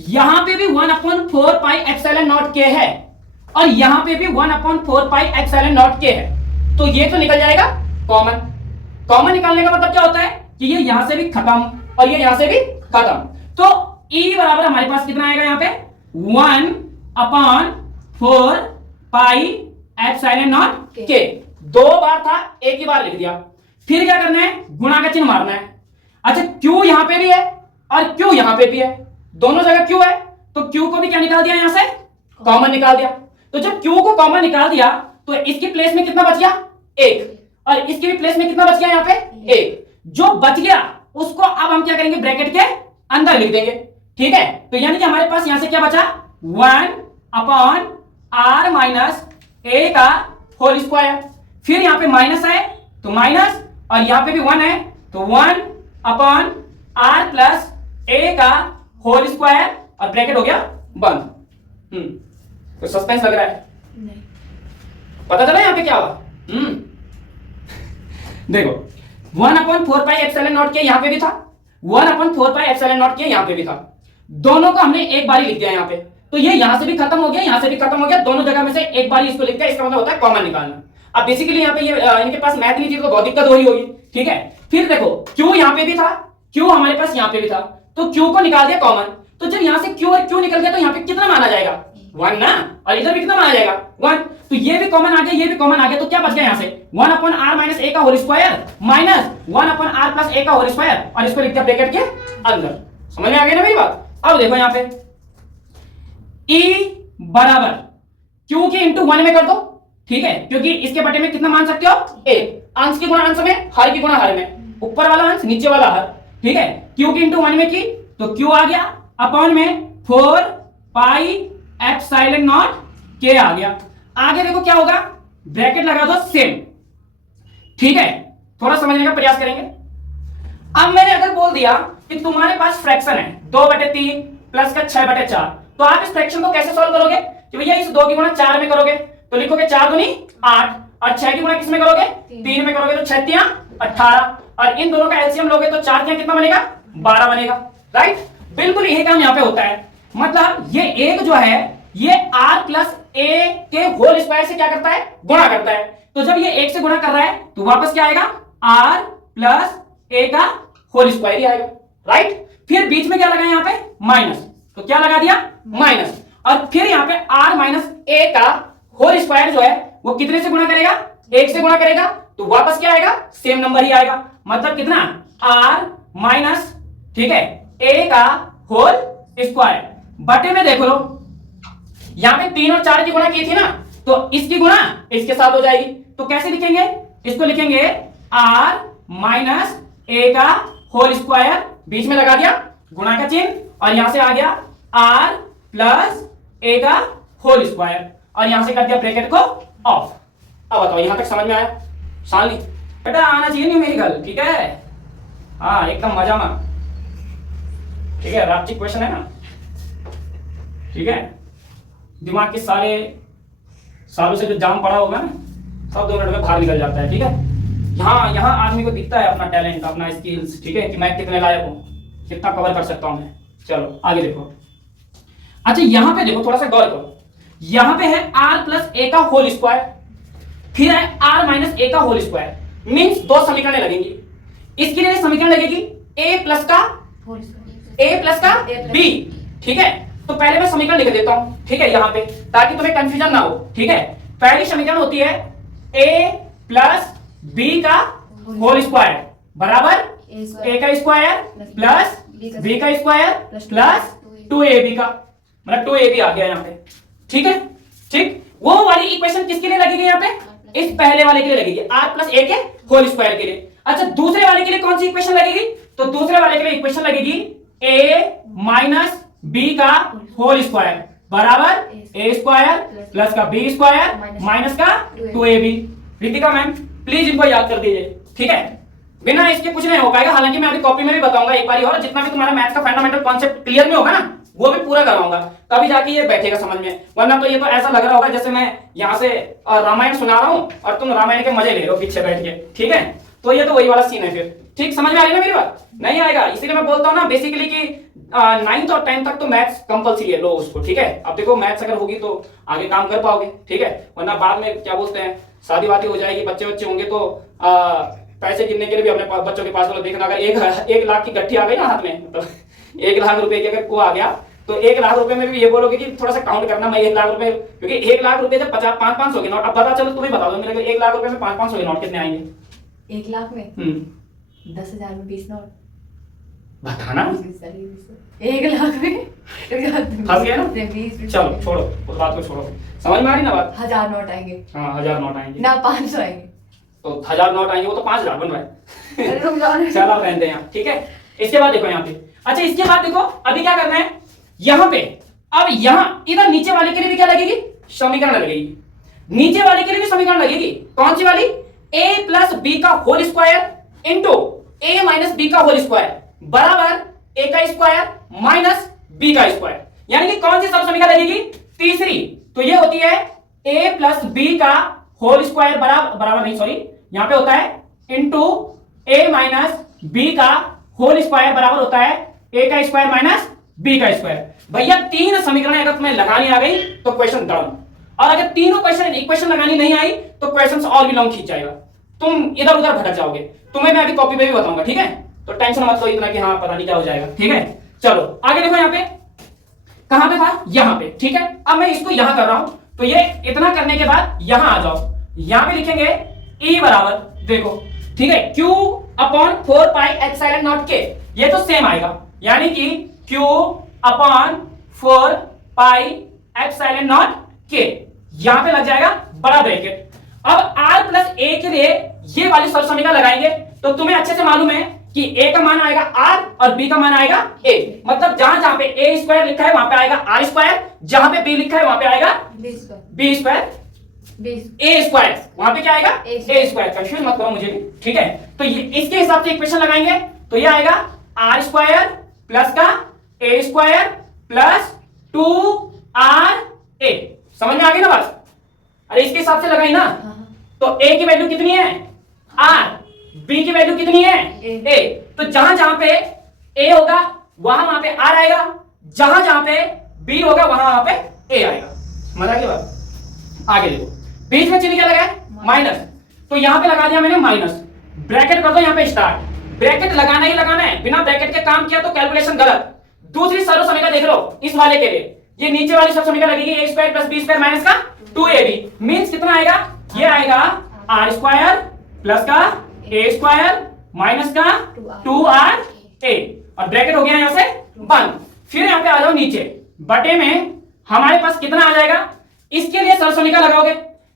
यहां पे भी 1/4πε0 के है और यहां पे भी 1/4πε0 के है, तो ये तो निकल जाएगा कॉमन। कॉमन निकालने का मतलब क्या होता है कि ये यहां से भी खत्म और ये यहां से भी खत्म, तो E बराबर हमारे पास कितना आएगा यहां पे 1/4πε0 के, दो बार था एक ही बार लिख दिया। फिर क्या करना है, गुणा का चिन्ह मारना है। अच्छा Q यहां पे भी है और Q यहां पे भी है, दोनों जगह Q है, तो Q को भी क्या निकाल दिया यहां से, कॉमन निकाल दिया। तो जब Q को कॉमन निकाल दिया तो इसकी प्लेस में कितना बच गया, एक, और इसकी भी प्लेस में कितना बच गया यहां पे, एक। जो बच गया उसको अब हम क्या करेंगे, ब्रैकेट के अंदर लिख देंगे, ठीक है। तो यानी कि हमारे पास यहां से क्या बचा, 1/r माइनस a का होल स्क्वायर। फिर यहां पे माइनस है तो माइनस, और यहां पे भी 1 है तो 1/r प्लस a का होल स्क्वायर, और ब्रैकेट हो गया बंद। तो सस्पेंस लग रहा है, नहीं। पता चला यहां पे क्या हुआ। देखो 1/4πε0 के यहां पे भी था, 1/4πε0 के यहां पे भी था, दोनों को हमने एक बार ही लिख दिया यहां पे, तो ये यहां से भी खत्म हो गया, यहां से भी खत्म हो गया, दोनों जगह में से एक बार ही इसको लिख दिया, इसका मतलब होता है कॉमन निकालना। अब बेसिकली यहां पे ये इनके पास मैथ नहीं थी तो बहुत दिक्कत हो रही होगी, ठीक है। फिर देखो Q यहां पे भी था, Q हमारे पास यहां पे भी था, तो Q को निकाल दिया कॉमन, तो जब यहां से Q और Q निकल गया तो यहां पे कितना माना जाएगा, 1 ना, और इधर भी कितना माना जाएगा 1, तो ये भी कॉमन आ गया, ये भी कॉमन आ गया, तो क्या बच गया यहां से 1/r माइनस a का whole square minus 1/r plus a का होल स्क्वायर, और इसको लिख दिया ब्रैकेट के अंदर। समझ में आ गई ना मेरी बात। अब देखो यहां पे E बराबर Q के इंटू 1 में कर दो, ठीक है, क्योंकि इसके बटे में कितना मान सकते हो, a, अंश की गुणा अंश में, हर की गुणा हर में, ऊपर वाला अंश नीचे वाला हर, ठीक है। Q के इंटू 1 में की तो Q आ गया, अपॉन में 4πε0 के आ गया। आगे देखो क्या होगा, ब्रैकेट लगा दो सेम, ठीक है, थोड़ा समझने का प्रयास करेंगे। अब मैंने अगर बोल दिया कि तुम्हारे पास फ्रैक्शन है 2/3 प्लस का 6/4, तो आप इस फ्रैक्शन को कैसे सॉल्व करोगे कि भैया इस 2 की गुणा 4 में करोगे तो लिखोगे 4 दूनी 8, और 6 की गुणा किस में करोगे, 3 में करोगे, तो 6 तियां 18, और इन दोनों का एलसीएम लोगे तो 4 तियां कितना बनेगा, 12 बनेगा, राइट। बिल्कुल यही काम यहां पे होता है, मतलब ये एक जो है ये r प्लस a के होल स्क्वायर से क्या करता है, गुणा करता है, तो जब ये 1 से गुणा कर रहा है तो वापस क्या आएगा, r प्लस a का होल स्क्वायर ही आएगा, राइट। फिर बीच में क्या लगा यहां पे, माइनस, तो क्या लगा दिया, माइनस, और फिर यहां पे r माइनस a का होल स्क्वायर जो है वो कितने से गुणा करेगा, 1 से गुणा करेगा, तो वापस क्या आएगा, सेम नंबर ही आएगा, मतलब कितना, r माइनस, ठीक है, a का होल स्क्वायर, बटे में देख लो यहां पे 3 और 4 की गुणा की थी ना, तो इसकी गुणा इसके साथ हो जाएगी, तो कैसे लिखेंगे, इसको लिखेंगे r माइनस a का होल स्क्वायर, बीच में लगा दिया गुणा का चिन्ह, और यहां से आ गया r प्लस a का होल स्क्वायर, और यहां से कर दिया ब्रैकेट को ऑफ। अब बताओ यहां तक समझ में आया, शालिनी बेटा आना चाहिए न्यूमेरिकल, ठीक है, हाँ एकदम मजा में, ठीक है, राप्टिक क्वेश्चन है ना, ठीक है, दिमाग के सारे सालों से जो जाम पड़ा होगा ना सब 2 मिनट में बाहर निकल जाता है, ठीक है। यहाँ यहाँ आदमी को दिखता है अपना टैलेंट, अपना स्किल्स, ठीक है, कि मैं कितने लायक हूँ, कितना कवर कर सकता हूँ मैं। चलो आगे देखो, अच्छा यहाँ पे देखो, थोड़ा सा गौर करो, यहाँ पे है r प्लस a का होल स्क्वायर, फिर है r माइनस a का होल स्क्वायर, मीन्स 2 समीकरण लगेंगी, इसके लिए समीकरण लगेगी a प्लस का b, ठीक है। तो पहले मैं समीकरण लिख देता हूं, ठीक है, यहां पे, ताकि तुम्हें कंफ्यूजन ना हो, ठीक है। पहली समीकरण होती है a प्लस b का होल स्क्वायर बराबर a का स्क्वायर प्लस b का स्क्वायर प्लस 2ab का, मतलब 2ab आ गया यहां पे, ठीक है, ठीक। वो वाली इक्वेशन किसके लिए लगेगी यहां पे, इस पहले वाले के लिए लगेगी, r प्लस a के होल स्क्वायर के लिए। अच्छा दूसरे वाले के लिए कौन सी इक्वेशन लगेगी, तो दूसरे वाले के लिए इक्वेशन लगेगी a माइनस b का होल स्क्वायर बराबर a स्क्वायर प्लस का b स्क्वायर माइनस का 2ab। रितिका मैम प्लीज इनको याद कर दीजिए, ठीक है। बिना इसके कुछ नहीं हो पाएगा। हालांकि मैं अभी कॉपी में भी बताऊंगा एक बार और, जितना भी तुम्हारा मैथ्स का फंडामेंटल कॉन्सेप्ट क्लियर में होगा ना वो भी पूरा करवाऊंगा, तभी जाके ये बैठेगा समझ में। वरना तो ये तो ऐसा लग रहा होगा जैसे मैं यहाँ से रामायण सुना रहा हूँ और तुम रामायण के मजे ले रहे हो पीछे बैठ के, ठीक है। तो ये तो वही वाला सीन है फिर, ठीक समझ में आ रही है ना मेरी बात? नहीं आएगा, इसीलिए मैं बोलता हूँ ना बेसिकली कि 9th और 10th तक तो मैथ्स कंपलसरी है, लो उसको, ठीक है। अब देखो मैथ्स अगर होगी तो आगे काम कर पाओगे, ठीक है। वरना बाद में क्या बोलते हैं, शादी वादी हो जाएगी, बच्चे बच्चे होंगे तो पैसे गिनने के लिए भी अपने बच्चों के पास बोलो, देखना अगर 1 लाख की गट्ठी आ गई ना हाथ में, मतलब 1 लाख रुपए की अगर को आ गया तो 1 लाख रुपए में भी ये बोलोगे कि थोड़ा सा काउंट करना, मैं 1 लाख रुपए, क्योंकि 1 लाख रुपए जब 500 के नोट, अब पता चलो तुम्हें बता दो मेरे को 1 लाख रुपए में 500 के नोट कितने आएंगे? 1 लाख में 10,000 में 20 नोट। बताना। 1 लाख में फंस गया ना? 20। चलो छोड़ो उस बात को, छोड़ो। समझ में आ रही ना बात? 1000 नोट आएंगे। हाँ 1000 नोट आएंगे ना 500 आएंगे। तो 1000 नोट आएंगे, वो तो 5000 बन रहा है। अरे तुम जानो। चलो आप रहते हैं यहाँ, ठीक है। इसके बाद देखो यहाँ पे, अच्छा इसके बाद देखो अभी क्या करना है यहाँ पे, अब यहाँ इधर नीचे वाले के लिए भी क्या लगेगी? समीकरण लगेगी। नीचे वाले के लिए भी समीकरण लगेगी, कौन सी वाली? a प्लस बी का whole square into a minus b का होल स्क्वायर बराबर a का स्क्वायर माइनस b का स्क्वायर। यानी कि कौन सी सब समीकरण लगेगी? तीसरी। तो ये होती है a प्लस बी का होल स्क्वायर बराबर नहीं, सॉरी, यहां पे होता है इंटू a माइनस बी का होल स्क्वायर बराबर होता है a का स्क्वायर माइनस b का स्क्वायर। भैया 3 समीकरण अगर तुम्हें लगानी आ गई तो क्वेश्चन डाउन, और अगर तीनों क्वेश्चन इक्वेशन लगानी नहीं आई तो क्वेश्चन और भी लॉन्ग खींच जाएगा, तुम इधर उधर भटक जाओगे। तुम्हें मैं अभी कॉपी पे भी बताऊंगा, ठीक है। तो टेंशन मत लो इतना कि हाँ पता नहीं क्या हो जाएगा, ठीक है। चलो आगे देखो, यहाँ पे कहां पे था? यहाँ पे, ठीक है। अब मैं इसको यहां कर रहा हूं, तो ये इतना करने के बाद यहां आ जाओ, यहां पे लिखेंगे E बराबर, देखो ठीक है, Q upon 4 pi epsilon nought के, ये तो सेम आएगा, यानी कि Q upon 4 pi epsilon nought के, यहां पे लग जाएगा बड़ा ब्रैकेट। अब r प्लस a के लिए ये वाली सब समीकरण लगाएंगे तो तुम्हें अच्छे से मालूम है कि a का मान आएगा r और b का मान आएगा a, मतलब जहां जहां पे a स्क्वायर लिखा है वहां पे आएगा r स्क्वायर, जहां पे b लिखा है वहां पे आएगा b स्क्वायर, a स्क्वायर, वहां पे क्या आएगा? a square. कंफ्यूज मत करो मुझे भी, ठीक है। तो ये इसके हिसाब से इक्वेशन लगाएंगे तो ये आएगा r स्क्वायर प्लस का a स्क्वायर प्लस 2ra। समझ में आ गई ना बात? अरे इसके हिसाब से लगाई ना, तो a की वैल्यू कितनी है? r, b की वैल्यू कितनी है? a। तो जहां जहां पे a होगा वहां पे r आएगा, जहां जहां पे b होगा वहां पे a आएगा। समझ आ गई बात? आगे देखो, बीच में चिन्ह क्या लगा है? माइनस, तो यहां पे लगा दिया मैंने माइनस, ब्रैकेट कर दो यहां पे स्टार्ट। ब्रैकेट लगाना ही लगाना है, बिना ब्रैकेट के काम किया तो कैलकुलेशन गलत। दूसरी सर्व समीकरण देख लो इस वाले के लिए, ये नीचे वाली सब समीकरण लगेगी a square plus b square minus का 2ab, मींस कितना आएगा? ये आएगा r स्क्वायर प्लस का a स्क्वायर माइनस का 2ra, और ब्रैकेट हो गया यहां से बंद। फिर यहां पे आ जाओ नीचे, बटे में हमारे पास कितना आ जाएगा? इसके लिए सर्व समीकरण लगाओगे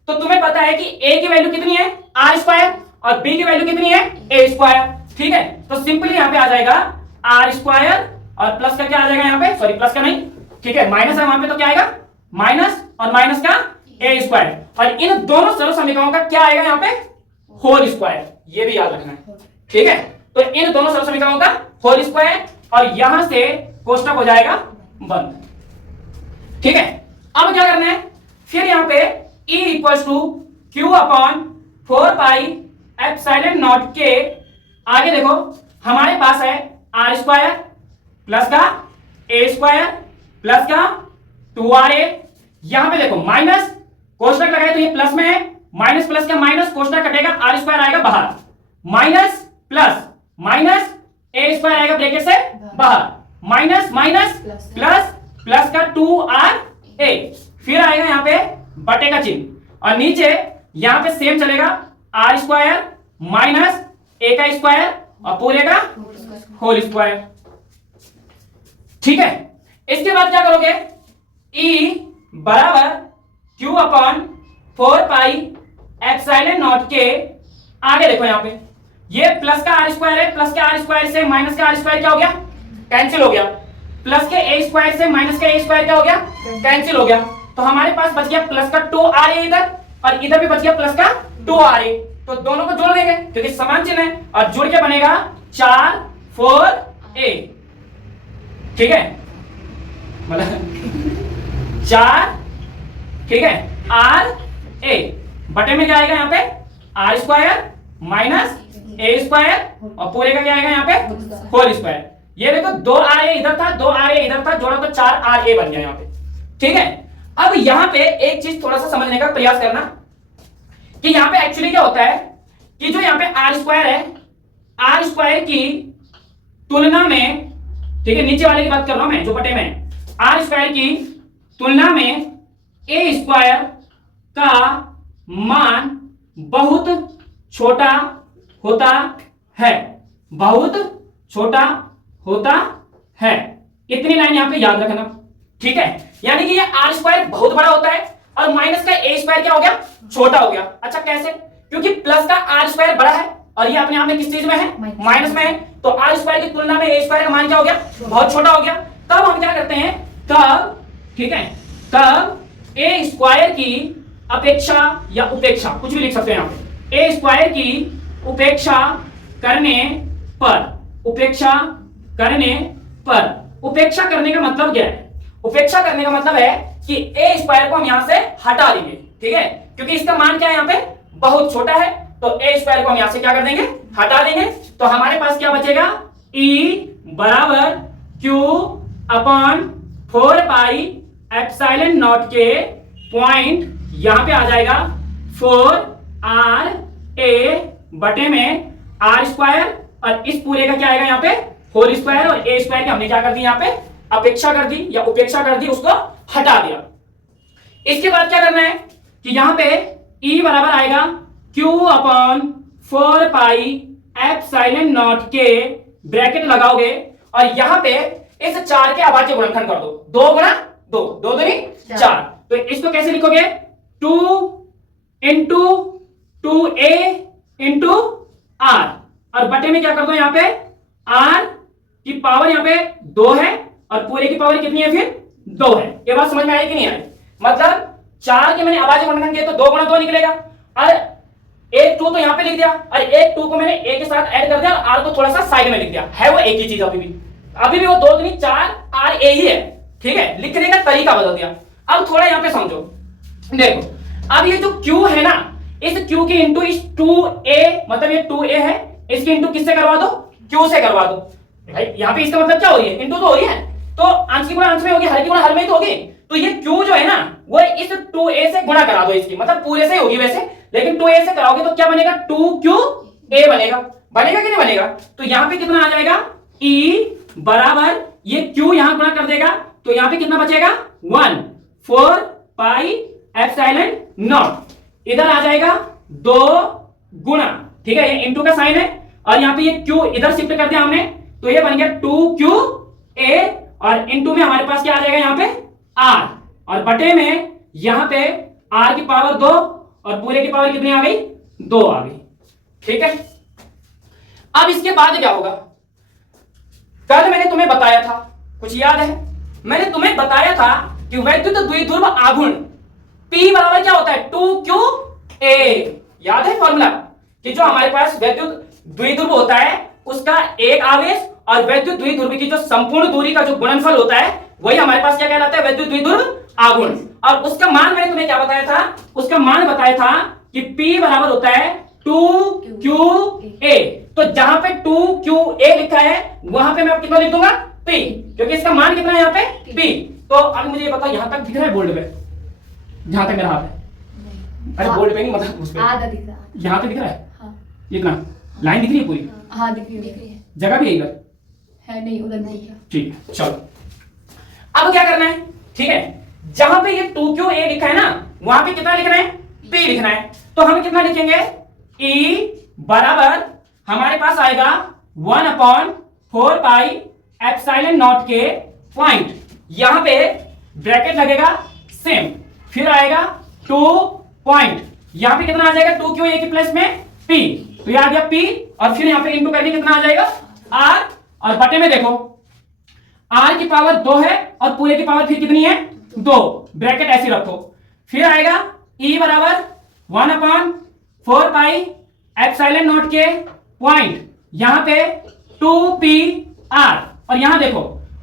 तो तुम्हें पता है कि a की वैल्यू कितनी है? r स्क्वायर, और b की वैल्यू कितनी है? a स्क्वायर, ठीक है। तो सिंपली यहां पे आ जाएगा r स्क्वायर और प्लस का क्या आ जाएगा यहाँ पे? सॉरी प्लस का नहीं, ठीक है, माइनस है वहां पे, तो क्या आएगा? माइनस और माइनस का a स्क्वायर, और इन दोनों सर्व समीकरणों का क्या आएगा यहाँ पे? Whole square. ये भी याद रखना है, ठीक है। तो इन दोनों सर्व समीकरणों का होल स्क्वायर, और यहां से कोष्टक हो जाएगा बंद, ठीक है। अब क्या करना है? फिर यहां पे E equals to Q upon 4 pi epsilon nought के, आगे देखो हमारे पास है r स्क्वायर प्लस का a स्क्वायर प्लस का 2ra, यहां पे देखो माइनस, कोष्टक लगाए तो ये प्लस में है, माइनस प्लस का माइनस, कोष्टक कटेगा, r स्क्वायर आएगा बाहर, minus plus minus a square आएगा ब्रैकेट से बाहर, माइनस माइनस प्लस प्लस का 2ra, फिर आएगा यहाँ पे बटे का चिन्ह, और नीचे यहां पे सेम चलेगा r स्क्वायर माइनस a का स्क्वायर और पूरे का होल स्क्वायर, ठीक है। इसके बाद क्या करोगे? E बराबर Q upon 4 pi epsilon nought के, आगे देखो यहाँ पे ये प्लस का r स्क्वायर है, प्लस के r स्क्वायर से माइनस का r स्क्वायर क्या हो गया? कैंसिल हो गया, प्लस के a स्क्वायर से माइनस का a स्क्वायर क्या हो गया? कैंसिल हो गया। तो हमारे पास बच गया प्लस का 2ra इधर, और इधर भी बच गया प्लस का 2ra, तो दोनों को जोड़ देंगे क्योंकि समान चिन्ह है और जुड़ के बनेगा 4 4a। ठीक है, मतलब 4, ठीक है, r a बटे में क्या आएगा यहाँ पे r square minus a square और पूरे का क्या आएगा यहाँ पे होल स्क्वायर। ये देखो 2ra इधर था, 2ra इधर था, जोड़ा तो 4ra बन गया यहाँ पे। ठीक है, अब यहाँ पे एक चीज थोड़ा सा समझने का प्रयास करना कि यहाँ पे एक्चुअली क्या होता है कि जो यहाँ पे आर स्क्वायर है, आर स्क्वायर की तुलना में, ठीक है, नीचे वाले की बात कर रहा हूं मैं जो बटे में, आर स्क्वायर की तुलना में ए स्क्वायर का मान बहुत छोटा होता है, बहुत छोटा होता है। इतनी लाइन यहां पे याद रखना। ठीक है, यानी कि ये आर स्क्वायर बहुत बड़ा होता है और माइनस का ए स्क्वायर क्या हो गया, छोटा हो गया। अच्छा कैसे? क्योंकि प्लस का आर स्क्वायर बड़ा है और ये अपने आप में किस चीज में है, माइनस में है, तो आर स्क्वायर की तुलना में ए स्क्वायर का मान क्या हो गया, बहुत छोटा हो गया। तब हम क्या करते हैं, तब, ठीक है, तब ए स्क्वायर की अपेक्षा या उपेक्षा, कुछ भी लिख सकते हैं यहाँ पे, ए स्क्वायर की उपेक्षा करने पर, उपेक्षा करने पर, उपेक्षा करने का मतलब क्या है? उपेक्षा करने का मतलब है कि ए स्क्वायर को हम यहां से हटा देंगे। ठीक है, क्योंकि इसका मान क्या है यहाँ पे, बहुत छोटा है, तो ए स्क्वायर को हम यहां से क्या कर देंगे, हटा देंगे। तो हमारे पास क्या बचेगा, ई बराबर Q upon 4 pi epsilon nought के पॉइंट यहां पे आ जाएगा 4 आर ए बटे में आर स्क्वायर और इस पूरे का क्या आएगा यहाँ पे, होल स्क्वायर, और ए स्क्वायर की हमने क्या कर दी यहाँ पे, अपेक्षा कर दी या उपेक्षा कर दी, उसको हटा दिया। इसके बाद क्या करना है कि यहां पे E बराबर आएगा Q upon 4 pi epsilon nought के, ब्रैकेट लगाओगे और यहां पे इस 4 के अभाज्य गुणनखंड कर दो, 2 गुणा 2, 2 दूनी 4। तो इसको कैसे लिखोगे, 2 इंटू 2a इंटू r, और बटे में क्या कर दो, यहाँ पे r की पावर यहाँ पे 2 है और पूरे की पावर कितनी है, फिर 2 है। ये बात समझ में आई कि नहीं आई? मतलब 4 के मैंने अभाज्य गुणनखंड किया तो 2 गुणा 2 निकलेगा, और एक 2 तो यहाँ पे लिख दिया और एक 2 को मैंने a के साथ ऐड कर दिया और r को थोड़ा सा साइड में लिख दिया, है वो एक ही चीज अभी भी वो 2 दूनी 4 r a ही है। ठीक है, लिखने का तरीका बदल दिया। अब थोड़ा यहाँ पे समझो, देखो अब ये जो q है ना, इस q की इंटू इस 2a, मतलब ये 2a है, इसकी इंटू किससे करवा दो, q से करवा दो। भाई यहाँ पे इसका मतलब क्या हो रही है, इंटू तो हो रही है, तो अंश की गुणा अंश में होगी, हर की गुणा हर में ही तो होगी। तो ये q जो है ना, वो इस 2a से गुणा करा दो, इसकी मतलब पूरे से होगी वैसे, लेकिन 2a से कराओगे तो क्या बनेगा, 2qa बनेगा। बनेगा कि नहीं बनेगा? तो यहाँ पे कितना आ जाएगा, e बराबर ये q यहां गुणा कर देगा तो यहाँ पे कितना बचेगा, 1 4 पाई एप्सिलॉन नॉट, इधर आ जाएगा 2 गुणा, ठीक है, ये इंटू का साइन है और यहाँ पे ये q इधर शिफ्ट कर दिया हमने, तो ये बन गया 2qa और इंटू में हमारे पास क्या आ जाएगा यहाँ पे r, और बटे में यहाँ पे r की पावर 2 और पूरे की पावर कितनी आ गई, 2 आ गई। ठीक है, अब इसके बाद क्या होगा, कल मैंने तुम्हें बताया था, कुछ याद है? मैंने तुम्हें बताया था कि वैद्युत द्विध्रुव आघूर्ण P बराबर क्या होता है, 2qa। याद है फॉर्मूला कि जो हमारे पास वैद्युत द्विध्रुव होता है उसका एक आवेश और वैद्युत द्विध्रुव की जो संपूर्ण दूरी का जो गुणनफल होता है वही हमारे पास क्या कहलाता है, वैद्युत द्विध्रुव आघूर्ण। और उसका मान मैंने तुम्हें क्या बताया था, उसका मान बताया था कि P बराबर होता है 2qa। तो जहां पे 2qa लिखा है वहां पे मैं कितना लिख दूंगा, P, क्योंकि इसका मान कितना है यहाँ पे P। तो अब मुझे ये बताओ, यहां तक दिख रहा है बोर्ड पे, जहां तक मेरा हाथ है? अरे बोर्ड पे नहीं, मतलब उस पे आधा दिख रहा है, यहां तक दिख रहा है, हाँ इतना लाइन दिख रही है पूरी, हाँ दिख रही है, जगह भी है इधर, है नहीं उधर नहीं है। ठीक है चलो। अब क्या करना है, ठीक है, जहां पे ये 2qa लिखा है ना वहां पे कितना लिखना है, P लिखना है। तो हम कितना लिखेंगे, E बराबर हमारे पास आएगा 1 अपॉन 4 पाई एप्सिलॉन नॉट के पॉइंट, यहां पे ब्रैकेट लगेगा सेम, फिर आएगा 2 पॉइंट, यहां पे कितना आ जाएगा 2qa के प्लस में P, तो ये आ गया P और फिर यहां पे इंटू करके कितना आ जाएगा R, और बटे में देखो R की पावर 2 है और पूरे की पावर फिर कितनी है, 2, ब्रैकेट ऐसे रखो, फिर आएगा E बराबर 1 अपॉन 4 पाई एप्सिलॉन नॉट के पॉइंट यहां पे 2pr, और यहां देखो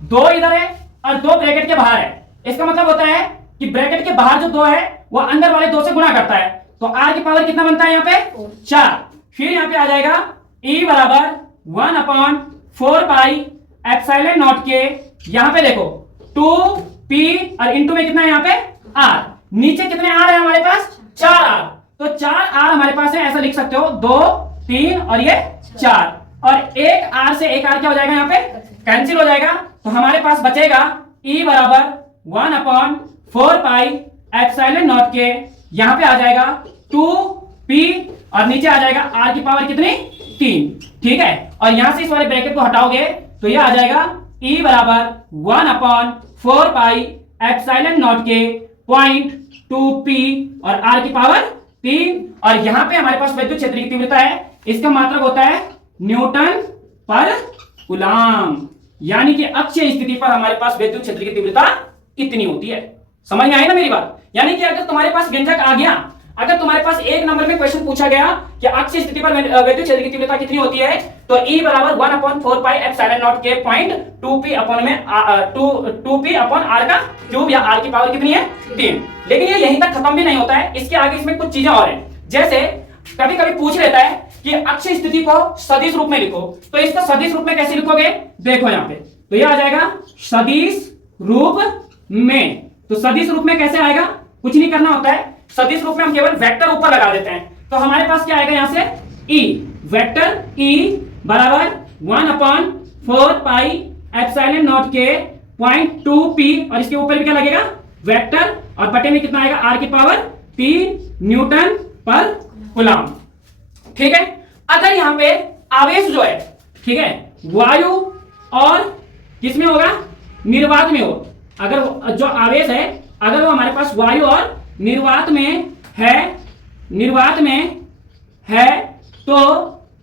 2 इधर है और 2 ब्रैकेट के बाहर है। इसका मतलब होता है कि ब्रैकेट के बाहर जो 2 है वो अंदर वाले 2 से गुणा करता है, तो r की पावर कितना बनता है यहाँ पे 4। फिर यहाँ पे आ जाएगा e बराबर 1/4 पाई एप्सिलॉन नॉट के, यहां पे देखो 2p और इंटू में कितना है यहाँ पे r, नीचे कितने r है हमारे पास 4r, तो 4r हमारे पास है, ऐसा लिख सकते हो 2 3 और ये 4, और एक r से एक r क्या हो जाएगा यहाँ पे कैंसिल हो जाएगा, तो हमारे पास बचेगा e बराबर 1/4 पाई एप्सिलॉन नॉट के, यहां पे आ जाएगा 2p और नीचे आ जाएगा r की पावर कितनी 3, ठीक है। और यहां से इस वाले ब्रैकेट को हटाओगे तो ये आ जाएगा e बराबर 1/4 पाई एप्सिलॉन नॉट के पॉइंट 2p और r की पावर 3, और यहां पे हमारे पास विद्युत क्षेत्र की तीव्रता है, इसका मात्रक होता है न्यूटन पर कूलम्ब, यानी कि अक्षीय स्थिति पर हमारे पास विद्युत क्षेत्र की तीव्रता कितनी होती है। समझ में आई ना मेरी बात? यानी कि अगर तुम्हारे पास व्यंजक आ गया, अगर तुम्हारे पास एक नंबर में क्वेश्चन पूछा गया कि अक्षीय स्थिति पर विद्युत क्षेत्र की तीव्रता कितनी होती है, तो E बराबर 1/4 पाई एप्सिलॉन नॉट के पॉइंट 2p अपॉन r का क्यूब, या r की पावर कितनी है 3। लेकिन ये यहीं तक खत्म भी नहीं होता है, इसके आगे इसमें कुछ चीजें और हैं। जैसे कभी कभी पूछ लेता है कि अक्षीय स्थिति को सदिश रूप में लिखो, तो इसको सदिश रूप में कैसे लिखोगे, देखो यहाँ पे, तो ये आ जाएगा सदिश रूप में। तो सदिश रूप में कैसे आएगा, कुछ नहीं करना होता है, सदिश रूप में हम केवल वेक्टर ऊपर लगा देते हैं, तो हमारे पास क्या आएगा यहाँ से E, वेक्टर E बराबर 1/4 पाई एप्सिलॉन नॉट के पॉइंट 2p, और इसके ऊपर भी क्या लगेगा वेक्टर, और बटे में कितना आएगा r की पावर 3 न्यूटन पर कूलम्ब, ठीक है। अगर यहाँ पे आवेश जो है, ठीक है, वायु और किसमें होगा निर्वात में हो, अगर जो आवेश है अगर वो हमारे पास वायु और निर्वात में है तो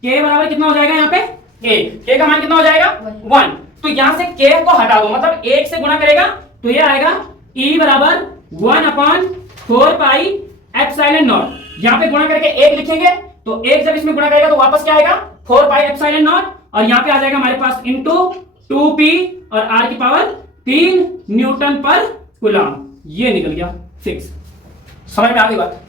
k बराबर कितना हो जाएगा यहाँ पे k का मान कितना हो जाएगा 1, तो यहां से k को हटा दो, मतलब 1 से गुणा करेगा तो ये आएगा E बराबर 1/4 पाई एप्सिलॉन नॉट, यहाँ पे गुणा करके 1 लिखेंगे, तो 1 जब इसमें गुणा करेगा तो वापस क्या आएगा 4 पाई एप्सिलॉन नॉट, और यहाँ पे आ जाएगा हमारे पास इंटू 2p और r की पावर 3 न्यूटन पर कूलम्ब, ये निकल गया 6। समझ में आ गई बात?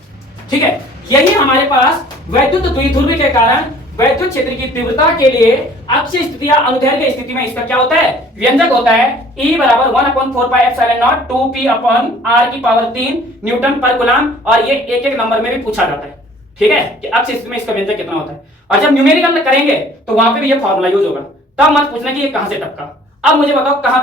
ठीक है, यही हमारे पास वैद्युत द्विध्रुवी के कारण वैद्युत क्षेत्र की तीव्रता के लिए अक्षीय स्थिति या अनुदैर्घ्य स्थिति में इसका क्या होता है व्यंजक होता है E बराबर 1/4 पाई epsilon not 2p upon r की पावर 3 न्यूटन पर कूलम्ब, और ये एक एक नंबर में भी पूछा जाता है, ठीक है, कि अक्षीय स्थिति में इसका व्यंजक कितना होता है, और जब न्यूमेरिकल करेंगे तो वहां पे भी ये फॉर्मूला यूज होगा, तब मत पूछना कि ये कहां से टपका। अब मुझे बताओ कहां